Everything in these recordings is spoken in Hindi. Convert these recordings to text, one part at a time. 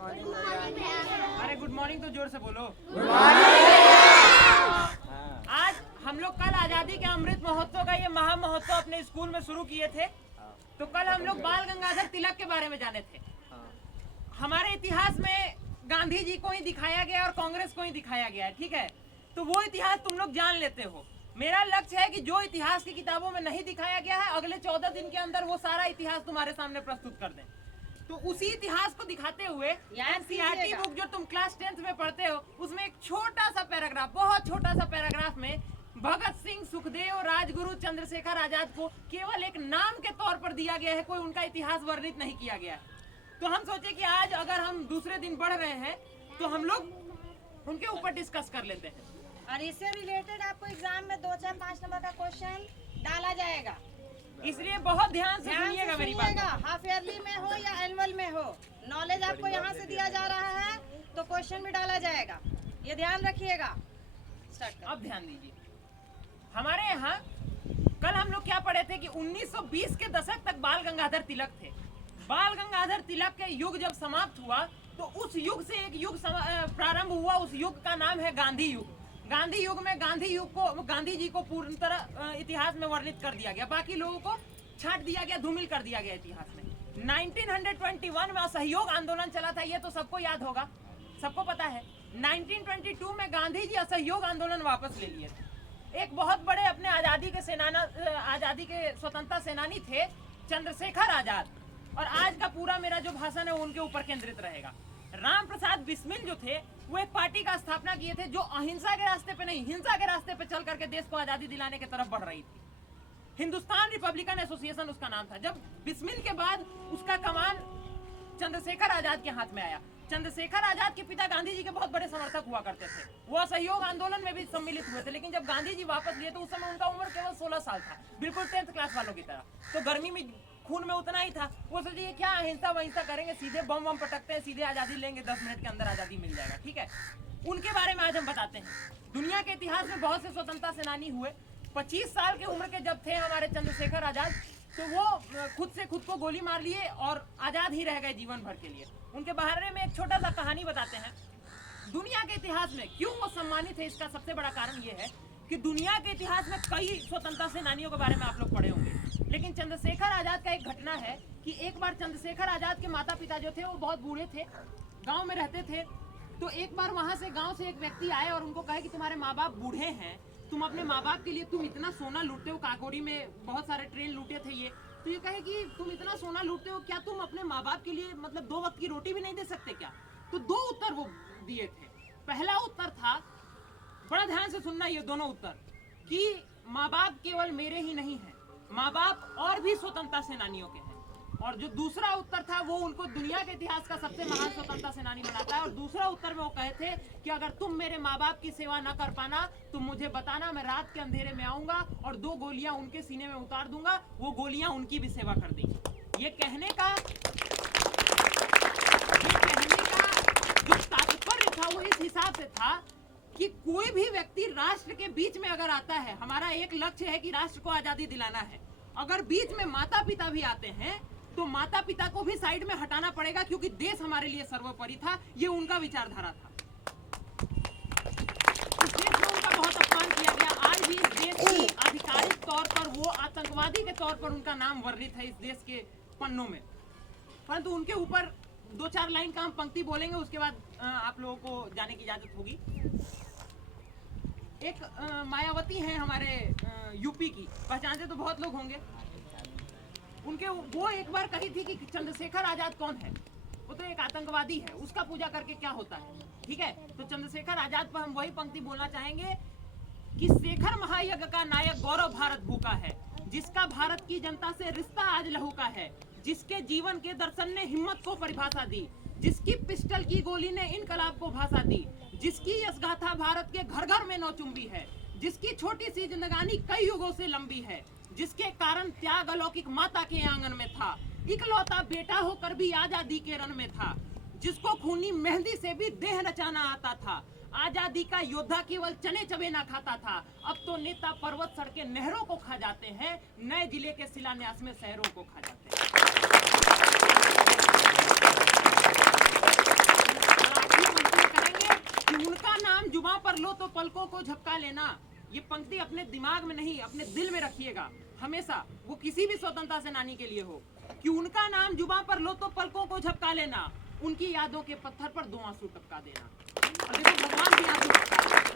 अरे गुड मॉर्निंग तो जोर से बोलो। आज हम लोग कल आजादी के अमृत महोत्सव का ये महा महोत्सव अपने स्कूल में शुरू किए थे। तो कल हम लोग बाल गंगाधर तिलक के बारे में जाने थे। हमारे इतिहास में गांधी जी को ही दिखाया गया और कांग्रेस को ही दिखाया गया है, ठीक है। तो वो इतिहास तुम लोग जान लेते हो। मेरा लक्ष्य है कि जो इतिहास की किताबों में नहीं दिखाया गया है अगले 14 दिन के अंदर वो सारा इतिहास तुम्हारे सामने प्रस्तुत कर दें। तो उसी इतिहास को दिखाते हुए एनसीईआरटी बुक जो तुम क्लास 10th में पढ़ते हो उसमें एक छोटा सा पैराग्राफ, बहुत छोटा सा पैराग्राफ में भगत सिंह, सुखदेव, राजगुरु, चंद्रशेखर आजाद को केवल एक नाम के तौर पर दिया गया है, कोई उनका इतिहास वर्णित नहीं किया गया है। तो हम सोचे कि आज अगर हम दूसरे दिन बढ़ रहे हैं तो हम लोग उनके ऊपर डिस्कस कर लेते हैं। और इससे रिलेटेड आपको एग्जाम में 2, 4, 5 नंबर का क्वेश्चन डाला जाएगा, इसलिए बहुत ध्यान से सुनिएगा मेरी बात। हाफ ईयरली में हो या एनुअल में हो, नॉलेज आपको यहाँ से दिया जा रहा है तो क्वेश्चन भी डाला जाएगा, ये ध्यान रखिएगा। अब ध्यान दीजिए, हमारे यहाँ कल हम लोग क्या पढ़े थे कि 1920 के दशक तक बाल गंगाधर तिलक थे। बाल गंगाधर तिलक के युग जब समाप्त हुआ तो उस युग से एक युग प्रारंभ हुआ। उस युग का नाम है गांधी युग। गांधी युग में गांधी जी को पूर्ण तरह इतिहास में वर्णित कर दिया गया, बाकी लोगों को छांट दिया गया, धूमिल कर दिया गया इतिहास में। 1921 में असहयोग आंदोलन चला था, ये तो सबको याद होगा, सबको पता है। 1922 में गांधी जी असहयोग आंदोलन वापस ले लिए थे। एक बहुत बड़े अपने आजादी के स्वतंत्रता सेनानी थे चंद्रशेखर आजाद, और आज का पूरा मेरा जो भाषण है वो उनके ऊपर केंद्रित रहेगा। राम प्रसाद बिस्मिल जो थे वो एक पार्टी का स्थापना किए थे जो अहिंसा के रास्ते पे नहीं, हिंसा के रास्ते पे चल करके देश को आजादी दिलाने की तरफ बढ़ रही थी। हिंदुस्तान रिपब्लिकन एसोसिएशन उसका नाम था। जब बिस्मिल के बाद उसका कमान चंद्रशेखर आजाद के हाथ में आया। चंद्रशेखर आजाद के पिता गांधी जी के बहुत बड़े समर्थक हुआ करते थे, वो असहयोग आंदोलन में भी सम्मिलित हुए थे। लेकिन जब गांधी जी वापस लिए तो उस समय उनका उम्र केवल 16 साल था, बिल्कुल 10th क्लास वालों की तरह। तो गर्मी में खून में उतना ही था। वो सोचिए क्या अहिंसा वहिंसा करेंगे, सीधे बम बम पटकते हैं, सीधे आजादी लेंगे, 10 मिनट के अंदर आजादी मिल जाएगा, ठीक है। उनके बारे में आज हम बताते हैं। दुनिया के इतिहास में बहुत से स्वतंत्रता सेनानी हुए। 25 साल की उम्र के जब थे हमारे चंद्रशेखर आजाद, तो वो खुद से खुद को गोली मार लिए और आजाद ही रह गए जीवन भर के लिए। उनके बारे में एक छोटा सा कहानी बताते हैं। दुनिया के इतिहास में क्यों वो सम्मानित है, इसका सबसे बड़ा कारण ये है कि दुनिया के इतिहास में कई स्वतंत्रता सेनानियों के बारे में आप लोग पढ़े होंगे, लेकिन चंद्रशेखर आजाद का एक घटना है कि एक बार चंद्रशेखर आजाद के माता पिता जो थे वो बहुत बूढ़े थे, गांव में रहते थे। तो एक बार वहां से गांव से एक व्यक्ति आए और उनको कहे कि तुम्हारे माँ बाप बूढ़े हैं, तुम अपने माँ बाप के लिए तुम इतना सोना लूटते हो, काकोरी में बहुत सारे ट्रेन लूटे थे ये। तो ये कहे कि तुम इतना सोना लूटते हो, क्या तुम अपने माँ बाप के लिए मतलब 2 वक्त की रोटी भी नहीं दे सकते क्या? तो 2 उत्तर वो दिए थे। पहला उत्तर था, बड़ा ध्यान से सुनना ये दोनों उत्तर, कि माँ बाप केवल मेरे ही नहीं है, माँ बाप और भी स्वतंत्रता सेनानियों के हैं। और जो दूसरा उत्तर था वो उनको दुनिया के इतिहास का सबसे महान स्वतंत्रता सेनानी बनाता है। और दूसरा उत्तर में वो कहे थे कि अगर तुम मेरे माँ बाप की सेवा न कर पाना तो मुझे बताना, मैं रात के अंधेरे में आऊंगा और 2 गोलियां उनके सीने में उतार दूंगा, वो गोलियां उनकी भी सेवा कर देंगी। ये कहने का जो तात्पर्य था वो इस हिसाब से था कि कोई भी व्यक्ति राष्ट्र के बीच में अगर आता है, हमारा एक लक्ष्य है कि राष्ट्र को आजादी दिलाना है, अगर बीच में माता पिता भी आते हैं तो माता पिता को भी साइड में हटाना पड़ेगा, क्योंकि देश हमारे लिए सर्वोपरि था। ये उनका विचारधारा था। इस देश में उनका बहुत अपमान किया गया। आज भी इस देश की आधिकारिक तौर पर वो आतंकवादी के तौर पर उनका नाम वर्णित है इस देश के पन्नों में। परंतु उनके ऊपर 2-4 लाइन का हम पंक्ति बोलेंगे, उसके बाद आप लोगों को जाने की इजाजत होगी। एक मायावती हैं हमारे यूपी की, पहचानते तो बहुत लोग होंगे। वो एक बार कही थी कि चंद्रशेखर आजाद कौन है, वो तो एक आतंकवादी है, उसका पूजा करके क्या होता है, ठीक है। तो चंद्रशेखर आजाद पर हम वही पंक्ति बोलना चाहेंगे कि शेखर महायज्ञ का नायक गौरव भारत भूखा है, जिसका भारत की जनता से रिश्ता आज लहू का है, जिसके जीवन के दर्शन ने हिम्मत को परिभाषा दी, जिसकी पिस्टल की गोली ने इनकलाब को भाषा दी, जिसकी यश गाथा भारत के घर घर में नौचुंबी है, जिसकी छोटी सी जिंदगानी कई युगों से लंबी है, जिसके कारण त्याग अलौकिक माता के आंगन में था, इकलौता बेटा होकर भी आजादी के रण में था, जिसको खूनी मेहंदी से भी देह रचाना आता था, आजादी का योद्धा केवल चने चबेना खाता था, अब तो नेता पर्वत सड़के नहरों को खा जाते हैं, नए जिले के शिलान्यास में शहरों को खा जाते हैं। पर लो तो पलकों को झपका लेना। ये पंक्ति अपने दिमाग में नहीं, अपने दिल में रखिएगा हमेशा, वो किसी भी स्वतंत्रता सेनानी के लिए हो, कि उनका नाम जुबां पर लो तो पलकों को झपका लेना, उनकी यादों के पत्थर पर 2 आंसू टपका देना। और देखो भगवान की आंसू टपका देना,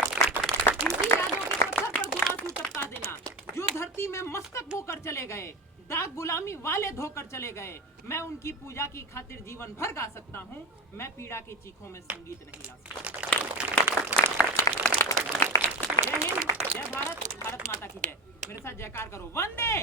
उनकी यादों के पत्थर पर 2 आंसू टपका देना। जो धरती में मस्तक बोकर चले गए, दाग गुलामी वाले धोकर चले गए, मैं उनकी पूजा की खातिर जीवन भर गा सकता हूँ, मैं पीड़ा की चीखों में संगीत नहीं ला सकता। जय हिंद, जय भारत, भारत माता की जय। मेरे साथ जयकार करो, वंदे